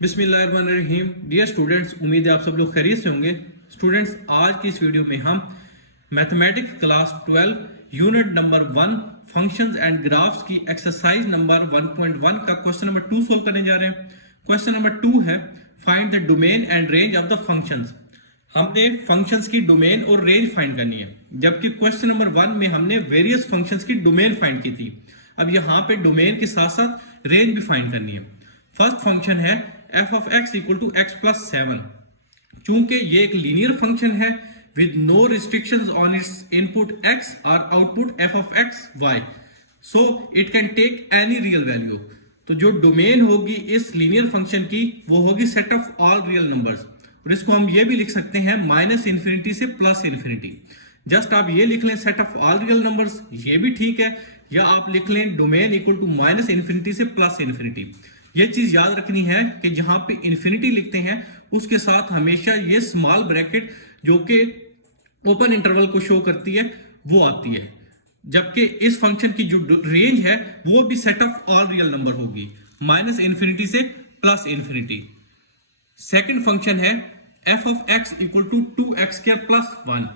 बिस्मिल्लाहिर्रहमानिर्रहीम। Dear students, उम्मीद है आप सब लोग खैरियत से होंगे। स्टूडेंट्स, आज की इस वीडियो में हम mathematics class 12 unit number 1 functions and graphs की एक्सरसाइज नंबर 1.1 का क्वेश्चन नंबर 2 सोल्व करने जा रहे हैं। क्वेश्चन नंबर 2 है find the domain and range of the functions. हमने फंक्शंस की डोमेन और रेंज फाइंड करनी है, जबकि क्वेश्चन नंबर 1 में हमने वेरियस फंक्शंस की डोमेन फाइंड की थी। अब यहाँ पे डोमेन के साथ साथ रेंज भी फाइंड करनी है। फर्स्ट फंक्शन है f of x equal to x plus 7। चूंकि ये एक लीनियर फंक्शन है with no restrictions on its input x और output f of x y, so it can take any real value. तो जो डोमेन होगी इस लीनियर फंक्शन की वो होगी set of all real numbers, और इसको हम ये भी लिख सकते हैं माइनस इन्फिनिटी से प्लस इन्फिनिटी। जस्ट आप ये लिख लें set of all real numbers, ये भी ठीक है, या आप लिख लें domain equal to minus infinity से प्लस इन्फिनिटी। ये चीज याद रखनी है कि जहां पे इन्फिनिटी लिखते हैं उसके साथ हमेशा ये स्मॉल ब्रैकेट जो कि ओपन इंटरवल को शो करती है वो आती है, जबकि इस फंक्शन की जो रेंज है वो भी set of all real number होगी माइनस इन्फिनिटी से प्लस इन्फिनिटी। सेकेंड फंक्शन है f of x equal to 2x square plus 1।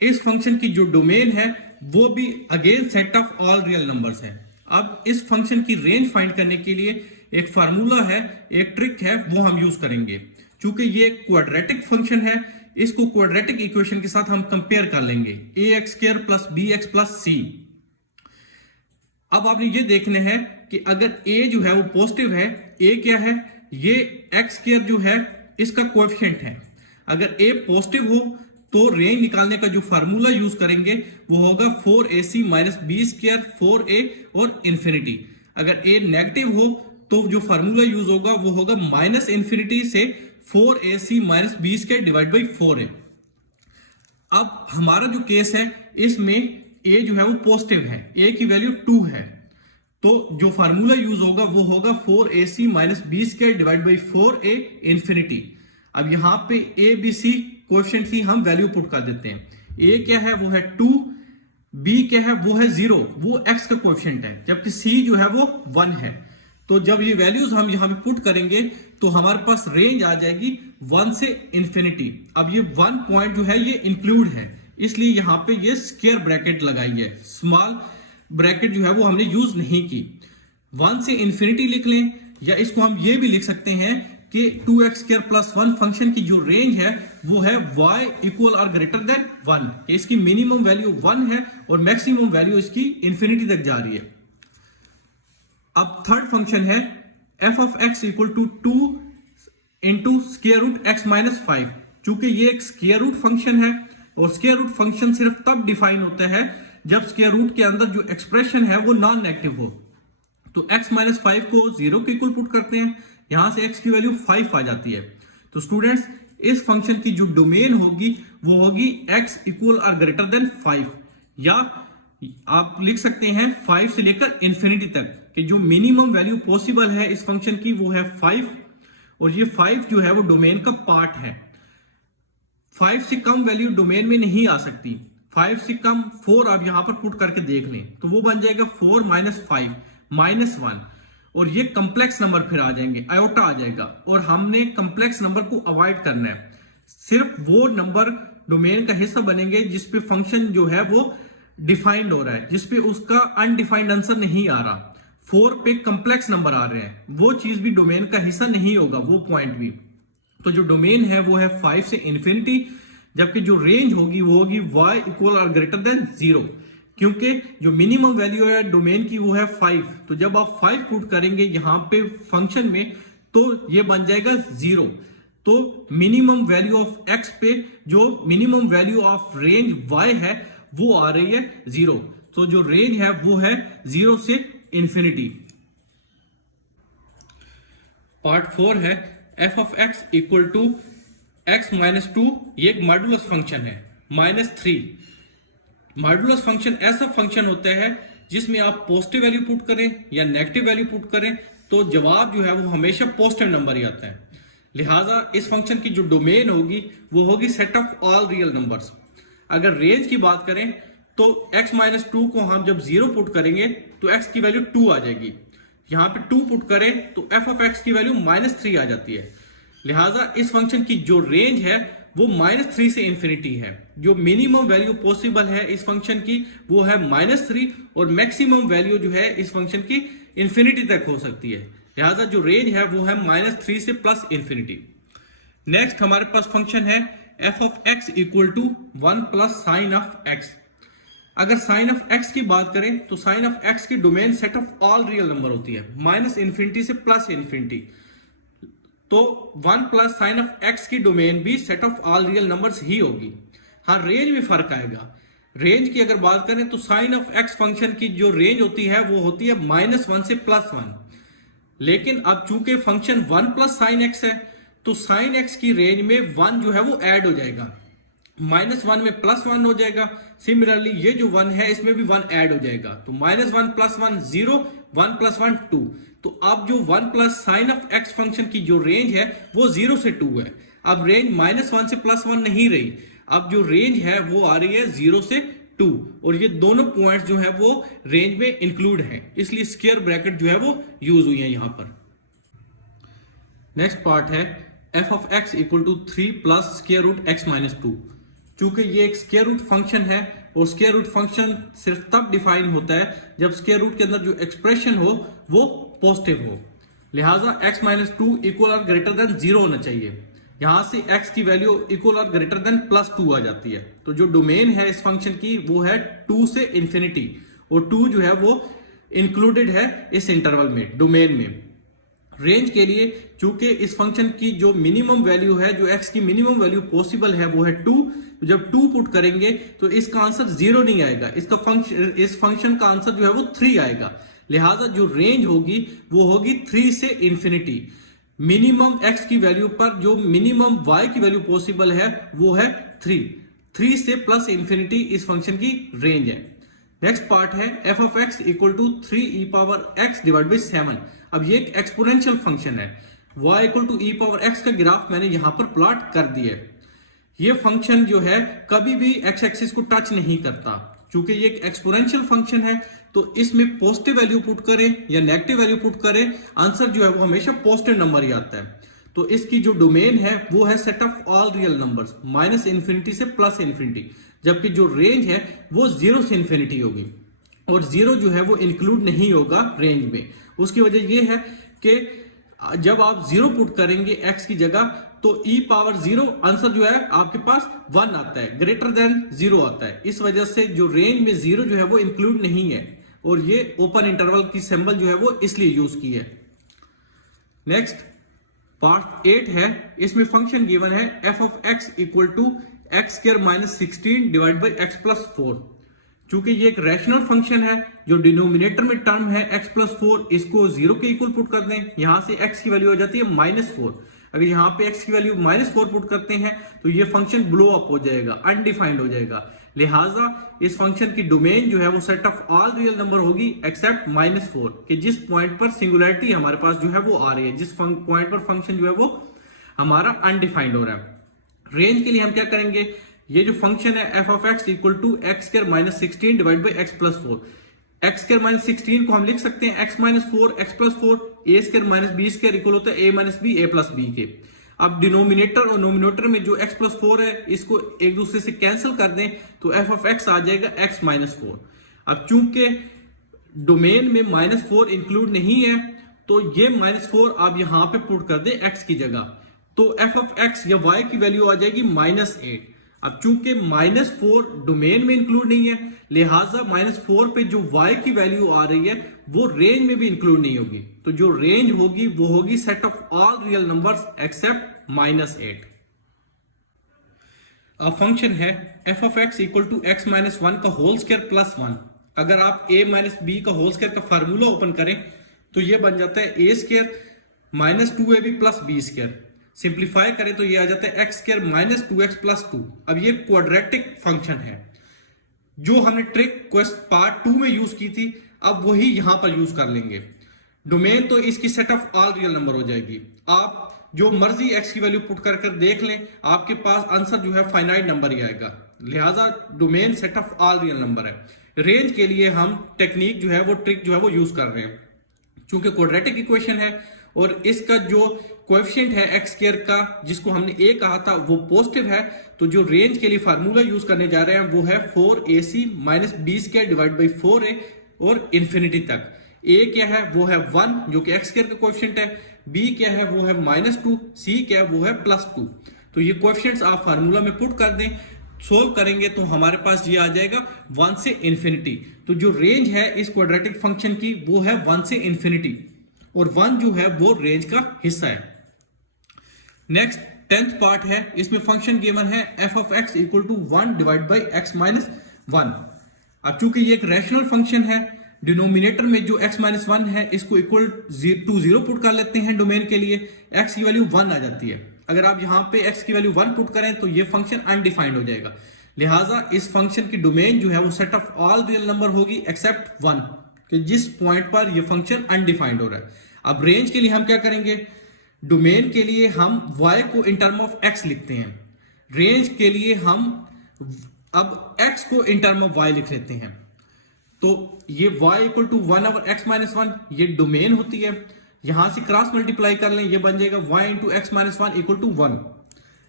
इस फंक्शन की जो डोमेन है वो भी again set of all real numbers है। अब इस फंक्शन की रेंज फाइंड करने के लिए एक फार्मूला है, एक ट्रिक है, वो हम यूज करेंगे। चूंकि ये क्वाड्रेटिक फंक्शन है, इसको क्वाड्रेटिक इक्वेशन के साथ हम कंपेयर कर लेंगे ax square plus bx plus c। अब आपने ये देखना है कि अगर a जो है वो पॉजिटिव है, a क्या है, ये x स्क्वायर जो है इसका कोएफिशिएंट है। अगर a पॉजिटिव हो तो रेंज निकालने का जो फार्मूला यूज करेंगे वो होगा 4ac minus b square 4a और इंफिनिटी। अगर a नेगेटिव हो तो जो फार्मूला यूज होगा वो होगा माइनस इंफिनिटी से 4ac minus b square divide by 4a। अब हमारा जो केस है इसमें a जो है वो पॉजिटिव है, a की वैल्यू 2 है, तो जो फार्मूला यूज होगा वो होगा 4ac minus b square divide by 4a infinity. अब यहाँ पे a b c कोएफिशिएंट की हम वैल्यू पुट कर देते हैं। a क्या है वो है 2, b क्या है वो है 0, वो x का कोएफिशिएंट है, जबकि c जो है वो 1 है। तो जब ये वैल्यूज हम यहाँ पे पुट करेंगे तो हमारे पास रेंज आ जाएगी 1 से इंफिनिटी। अब ये 1 पॉइंट जो है ये इंक्लूड है, इसलिए यहाँ पे ये स्क्वायर ब्रैकेट लगाई है, स्मॉल ब्रैकेट जो है वो हमने यूज नहीं की। 1 से इंफिनिटी लिख लें, या इसको हम ये भी लिख सकते हैं कि 2x स्क्वायर प्लस 1 फंक्शन की जो रेंज है वो है y इक्वल और ग्रेटर देन 1, कि इसकी मिनिमम वैल्यू 1 है और मैक्सिमम वैल्यू इसकी इंफिनिटी तक जा रही है। अब थर्ड फंक्शन है f of x equal to 2 into square root x minus 5। चूंकि ये एक स्क्वायर रूट फंक्शन है और स्क्वायर रूट फंक्शन सिर्फ तब डिफाइन होता है जब स्क्वायर रूट के अंदर जो एक्सप्रेशन है वो नॉन नेगेटिव हो। तो x माइनस 5 को 0 के इक्वल पुट करते हैं, यहां से x की वैल्यू 5 आ जाती है। तो स्टूडेंट्स, इस फंक्शन की जो डोमेन होगी वो होगी x इक्वल और ग्रेटर देन 5, या आप लिख सकते हैं 5 से लेकर इंफिनिटी तक, कि जो मिनिमम वैल्यू पॉसिबल है इस फंक्शन की वो है 5, और ये 5 जो है वो डोमेन का पार्ट है। 5 से कम वैल्यू डोमेन में नहीं आ सकती। 5 से कम 4 आप यहां पर पुट करके देख लें तो वो बन जाएगा 4 माइनस 5 माइनस 1, और ये कंप्लेक्स नंबर फिर आ जाएंगे, आयोटा आ जाएगा, और हमने कंप्लेक्स नंबर को अवॉइड करना है। सिर्फ वो नंबर डोमेन का हिस्सा बनेंगे जिसपे फंक्शन जो है वो डिफाइंड हो रहा है, जिसपे उसका अनडिफाइंड आंसर नहीं आ रहा। 4 पे कंप्लेक्स नंबर आ रहे हैं, वो चीज भी डोमेन का हिस्सा नहीं होगा, वो पॉइंट भी। तो जो डोमेन है वो है 5 से इंफिनिटी, जबकि जो रेंज होगी वो होगी y इक्वल और ग्रेटर देन 0, क्योंकि जो मिनिमम वैल्यू है डोमेन की वो है 5। तो जब आप 5 पुट करेंगे यहाँ पे फंक्शन में तो ये बन जाएगा 0। तो मिनिमम वैल्यू ऑफ x पे जो minimum value of range y है वो आ रही है 0। तो जो रेंज है वो है 0 से इंफिनिटी। पार्ट 4 है f of x equal to x minus 2। ये एक मॉड्यूलस फंक्शन है, -3। मॉड्यूलस फंक्शन ऐसा फंक्शन होता है जिसमें आप पॉजिटिव वैल्यू पुट करें या नेगेटिव वैल्यू पुट करें तो जवाब जो है वो हमेशा पॉजिटिव नंबर ही आता है। लिहाजा इस फंक्शन की जो डोमेन होगी वो होगी set of all real numbers. अगर रेंज की बात करें तो x माइनस 2 को हम जब 0 पुट करेंगे तो x की वैल्यू 2 आ जाएगी, यहाँ पे 2 पुट करें तो एफ ऑफ एक्स की वैल्यू -3 आ जाती है। लिहाजा इस फंक्शन की जो रेंज है वो -3 से इंफिनिटी है। जो मिनिमम वैल्यू पॉसिबल है इस फंक्शन की वो है -3 और मैक्सिमम वैल्यू जो है इस फंक्शन की इंफिनिटी तक हो सकती है। लिहाजा जो रेंज है वो है -3 से प्लस इंफिनिटी। नेक्स्ट हमारे पास फंक्शन है F of x equal to 1 plus sine of X. अगर साइन ऑफ एक्स की बात करें तो साइन ऑफ एक्स की domain set of all real number होती है, -इंफिनिटी से प्लस इंफिनिटी। तो 1 प्लस साइन ऑफ एक्स की डोमेन भी set of all real numbers ही होगी। हाँ, रेंज में फर्क आएगा। रेंज की अगर बात करें तो साइन ऑफ एक्स फंक्शन की जो रेंज होती है वो होती है -1 से +1। लेकिन अब चूंकि फंक्शन 1 प्लस साइन एक्स है तो साइन एक्स की रेंज में 1 जो है वो ऐड हो जाएगा, -1 में +1 हो जाएगा। सिमिलरली ये जो 1 है इसमें भी 1 ऐड हो जाएगा, तो -1 + 1 0, 1 + 1 2। तो अब जो 1 plus sine of x function की जो रेंज है वो 0 से 2 है। अब रेंज -1 से +1 नहीं रही, अब जो रेंज है वो आ रही है 0 से 2 और ये दोनों पॉइंट्स जो है वो रेंज में इंक्लूड हैं, इसलिए स्क्वायर ब्रैकेट जो है वो यूज हुई है यहां पर। नेक्स्ट पार्ट है F of x equal to 3 plus square root x minus 2। चूंकि ये एक स्क्वायर रूट फंक्शन है और स्क्वायर रूट फंक्शन सिर्फ तब डिफाइन होता है जब स्क्वायर रूट के अंदर जो एक्सप्रेशन हो वो पॉजिटिव हो। लिहाजा x माइनस 2 इक्वल और ग्रेटर देन 0 होना चाहिए। यहां से x की वैल्यू इक्वल और ग्रेटर देन +2 आ जाती है। तो जो डोमेन है इस फंक्शन की वो है 2 से इंफिनिटी और 2 जो है वो इंक्लूडेड है इस इंटरवल में, डोमेन में। रेंज के लिए चूंकि इस फंक्शन की जो मिनिमम वैल्यू है, जो x की मिनिमम वैल्यू पॉसिबल है वो है 2। तो जब 2 पुट करेंगे तो इसका आंसर 0 नहीं आएगा, इस फंक्शन का आंसर जो है वो 3 आएगा। लिहाजा जो रेंज होगी वो होगी 3 से इंफिनिटी। मिनिमम x की वैल्यू पर जो मिनिमम y की वैल्यू पॉसिबल है वो है 3 से प्लस इंफिनिटी इस फंक्शन की रेंज है। नेक्स्ट पार्ट है F of x equal to 3e⁻x divide by 7। अब ये एक एक्सपोनेंशियल फंक्शन है। y इक्वल टू e⁻x का ग्राफ मैंने यहां पर प्लॉट कर दिया है। ये फंक्शन जो है कभी भी x एक्सिस को टच नहीं करता। चूंकि ये एक एक्सपोनेंशियल फंक्शन है तो इसमें पॉजिटिव वैल्यू पुट करें या नेगेटिव वैल्यू पुट करें, आंसर जो है वो हमेशा पॉजिटिव नंबर ही आता है। तो इसकी जो डोमेन है वो है set of all real numbers, -infinity से प्लस इंफिनिटी, जबकि जो रेंज है वो 0 से इंफिनिटी होगी और 0 जो है वो इंक्लूड नहीं होगा रेंज में। उसकी वजह ये है कि जब आप 0 पुट करेंगे x की जगह तो e⁻0 आंसर जो है आपके पास 1 आता है, ग्रेटर देन 0 आता है। इस वजह से जो रेंज में 0 जो है वो इंक्लूड नहीं है और ये ओपन इंटरवल की सिंबल जो है वो इसलिए यूज की है। नेक्स्ट पार्ट 8 है, इसमें फंक्शन गिवन है F of x equal to x² - 16 divide by x + 4। चूंकि ये एक रैशनल फंक्शन है, जो डिनोमिनेटर में टर्म है x + 4 इसको 0 के इक्वल पुट कर दें, यहां से x की वैल्यू हो जाती है -4। अगर यहाँ पे x की वैल्यू -4 पुट करते हैं तो ये फंक्शन ब्लो अप हो जाएगा, अनडिफाइंड हो जाएगा। लिहाजा इस फंक्शन की डोमेन जो है वो set of all real number होगी एक्सेप्ट -4 कि जिस पॉइंट पर सिंगुलरिटी हमारे पास जो है वो आ रही है, जिस पॉइंट पर फंक्शन जो है वो हमारा अनडिफाइंड हो रहा है। रेंज के लिए हम क्या करेंगे, ये जो फंक्शन है F of x equal to x² - 16 divide by x + 4। x² - 16 को हम लिख सकते हैं x - 4 x + 4, a² - b² equal होता है a - b a + b के। अब डिनोमिनेटर और नोमिनेटर में जो x + 4 है इसको एक दूसरे से कैंसिल कर दें तो f ऑफ x आ जाएगा x - 4। अब चूंकि डोमेन में -4 इंक्लूड नहीं है तो ये -4 आप यहां पे पुट कर दें x की जगह, तो f ऑफ x या y की वैल्यू आ जाएगी -8। अब चूंकि -4 डोमेन में इंक्लूड नहीं है, लिहाजा -4 पे जो y की वैल्यू आ रही है वो रेंज में भी इंक्लूड नहीं होगी। तो जो रेंज होगी वो होगी set of all real numbers except -8। अब फंक्शन है f of x equal to x - 1 का होल स्क्वायर प्लस 1। अगर आप a - b का होल स्क्वायर का फार्मूला ओपन करें तो ये बन जाता है a² - 2ab + b²। सिंप्लीफाई करें तो ये आ जाता है x² - 2x + 2। अब ये क्वाड्रेटिक फंक्शन है जो हमने ट्रिक क्वेस्ट पार्ट 2 में यूज की थी, अब वही यहां पर यूज कर लेंगे। डोमेन तो इसकी set of all real number हो जाएगी। आप जो मर्जी x की वैल्यू पुट कर देख लें, आपके पास आंसर जो है फाइनाइट नंबर ही आएगा। लिहाजा domain set of all real number है। रेंज के लिए हम टेक्निक जो है वो ट्रिक जो है वो यूज कर रहे हैं। चूंकि क्वाड्रेटिक इक्वेशन है और इसका जो कोएफिशिएंट है एक्स स्क्वायर का, जिसको हमने ए कहा था, वो पॉजिटिव है, तो जो रेंज के लिए फार्मूला यूज करने जा रहे हैं वो है 4ac minus b square divide by 4a और इन्फिनिटी तक। ए क्या है वो है 1 जो कि एक्स स्क्वायर का कोएफिशिएंट है, बी क्या है वो है -2, सी क्या है वो है +2। तो ये कोएफिशिएंट्स आप फार्मूला में पुट कर दें, सोल्व करेंगे तो हमारे पास ये आ जाएगा 1 से इन्फिनिटी। तो जो रेंज है इस क्वाड्रेटिक फंक्शन की वो है 1 से इन्फिनिटी और 1 जो है वो रेंज का हिस्सा है। नेक्स्ट 10th पार्ट है, इसमें फंक्शन गिवन है f of x equal to 1 divide by x minus 1। अब चूंकि ये एक रैशनल फंक्शन है, डिनोमिनेटर में जो x माइनस 1 है इसको इक्वल टू 0 पुट कर लेते हैं डोमेन के लिए, x की वैल्यू 1 आ जाती है। अगर आप यहाँ पे x की वैल्यू 1 पुट करें तो ये फंक्शन अनडिफाइंड हो जाएगा, लिहाजा इस फंक्शन की डोमेन जो है वो set of all real number होगी एक्सेप्ट 1, कि जिस पॉइंट पर ये फंक्शन अनडिफाइंड हो रहा है। अब रेंज के लिए हम क्या करेंगे, डोमेन के लिए हम y को इन टर्म ऑफ x लिखते हैं, रेंज के लिए हम अब x को इन टर्म ऑफ y लिख लेते हैं। तो ये y equal to 1 over x minus 1 ये डोमेन होती है, यहां से क्रॉस मल्टीप्लाई कर लें, ये बन जाएगा y into x minus 1 equal to 1।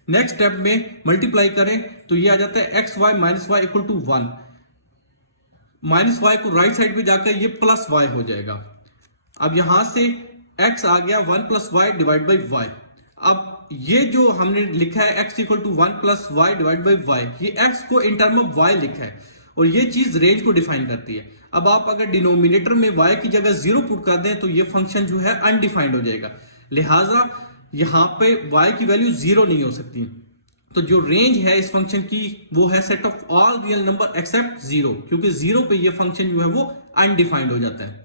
Next step में मल्टीप्लाई करें तो ये आ जाता है x y minus y equal to 1, minus y को राइट साइड पे जाकर ये प्लस वाई हो जाएगा। अब यहां से x आ गया 1 plus y divide by y. अब ये जो हमने लिखा है x equal to 1 plus y divide by y, ये x को इन टर्म ऑफ y लिखा है और ये चीज रेंज को डिफाइन करती है। अब आप अगर डिनोमिनेटर में y की जगह 0 पुट कर दें तो ये फंक्शन जो है अनडिफाइंड हो जाएगा, लिहाजा यहां पे y की वैल्यू 0 नहीं हो सकती। तो जो रेंज है इस फंक्शन की वो है set of all real number except 0, क्योंकि 0 पे ये फंक्शन जो है वो अनडिफाइंड हो जाता है।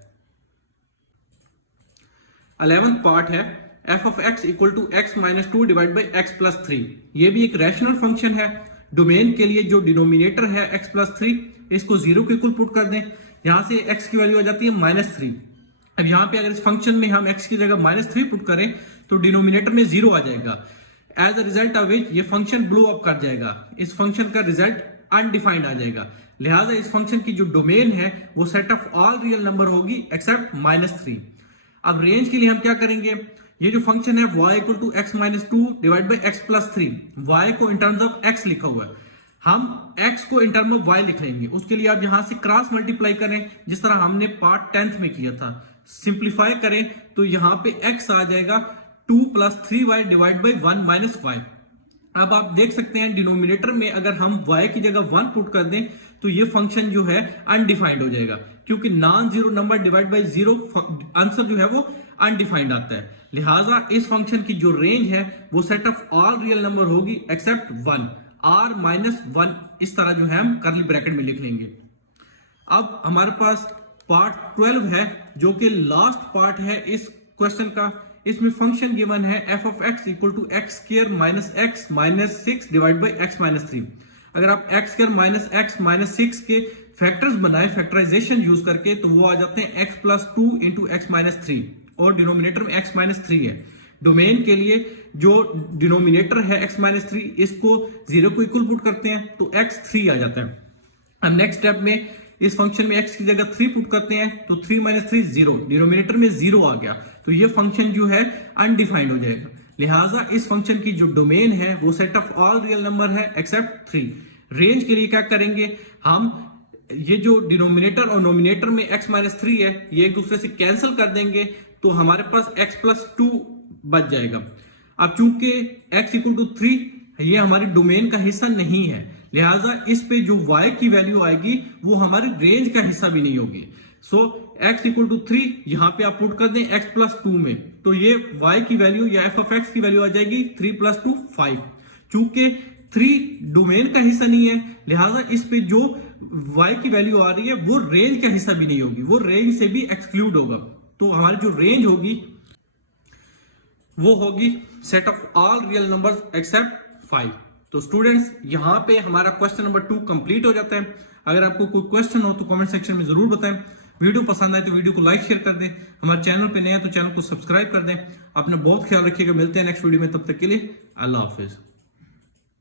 11th पार्ट है f of x equal to x minus 2 divide by x plus 3। ये भी एक रैशनल फंक्शन है, डोमेन के लिए जो डिनोमिनेटर है x प्लस 3 इसको 0 के इक्वल पुट कर दें, यहां से x की वैल्यू आ जाती है -3। अब यहाँ पे अगर इस फंक्शन में हम x की जगह -3 पुट करें तो डिनोमिनेटर में 0 आ जाएगा, as a result of which ये फंक्शन ब्लो अप कर जाएगा, इस फंक्शन का रिजल्ट अनडिफाइंड आ जाएगा। लिहाजा इस फंक्शन की जो डोमेन है वो set of all real number होगी एक्सेप्ट -3। अब रेंज के लिए हम क्या करेंगे, ये जो फंक्शन है y equal to x minus 2 divide by x plus 3, y को इन टर्म्स ऑफ x लिखा हुआ है, हम x को इन टर्म ऑफ y लिख लेंगे। उसके लिए आप यहां से क्रॉस मल्टीप्लाई करें जिस तरह हमने पार्ट 10th में किया था, सिंप्लीफाई करें तो यहां पे x आ जाएगा 2 plus 3y divide by 1 minus y। अब आप देख सकते हैं डिनोमिनेटर में अगर हम y की जगह 1 पुट कर दें तो ये फंक्शन जो है अनडिफाइंड हो जाएगा, क्योंकि non zero number divide by 0 answer जो है वो अनडिफाइंड आता है। लिहाजा इस फंक्शन की जो रेंज है वो set of all real number होगी एक्सेप्ट 1, r माइनस 1, इस तरह जो है हम करली ब्रैकेट में लिख लेंगे। अब हमारे पास पार्ट 12 है जो कि लास्ट पार्ट है इस क्वेश्चन का। इसमें फंक्शन गिवन है f of x equal to x square minus x minus 6 divide by x minus 3। अगर आप x square minus x minus 6 के फैक्टर्स बनाए फैक्टराइजेशन यूज करके तो वो आ जाते हैं x plus 2 into x minus 3 और डिनोमिनेटर में x माइनस 3 है। डोमेन के लिए जो डिनोमिनेटर है x माइनस 3 इसको 0 को इक्वल पुट करते हैं तो x 3 आ जाता है। अब नेक्स्ट स्टेप में इस फंक्शन में x की जगह 3 पुट करते हैं तो 3 माइनस 3 0, डिनोमिनेटर में 0 आ गया तो ये फंक्शन जो है अनडिफाइंड हो जाएगा। लिहाजा इस फंक्शन की जो डोमेन है वो set of all real number है एक्सेप्ट 3। रेंज के लिए क्या करेंगे, हम ये जो डिनोमिनेटर और नोमिनेटर में x माइनस 3 है ये एक दूसरे से कैंसिल कर देंगे तो हमारे पास x प्लस 2 बच जाएगा। अब चूंकि x इक्वल टू 3 ये हमारी डोमेन का हिस्सा नहीं है, लिहाजा इस पे जो y की वैल्यू आएगी वो हमारी रेंज का हिस्सा भी नहीं होगी। सो x इक्वल टू 3 यहाँ पे आप पुट कर दें x प्लस 2 में तो ये y की वैल्यू या f ऑफ x की वैल्यू आ जाएगी 3 प्लस 2 5। चूंकि 3 डोमेन का हिस्सा नहीं है लिहाजा इस पे जो y की वैल्यू आ रही है वो रेंज का हिस्सा भी नहीं होगी, वो रेंज से भी एक्सक्लूड होगा। तो हमारी जो रेंज होगी वो होगी set of all real numbers accept 5। तो स्टूडेंट्स यहाँ पे हमारा क्वेश्चन नंबर 2 कंप्लीट हो जाता है। अगर आपको कोई क्वेश्चन हो तो कमेंट सेक्शन में जरूर बताएं। वीडियो पसंद आए तो वीडियो को लाइक शेयर कर दें, हमारे चैनल पे नए हैं तो चैनल को सब्सक्राइब कर दें। अपना बहुत ख्याल रखिएगा, मिलते हैं नेक्स्ट वीडियो में, तब तक के लिए अल्लाह हाफिज।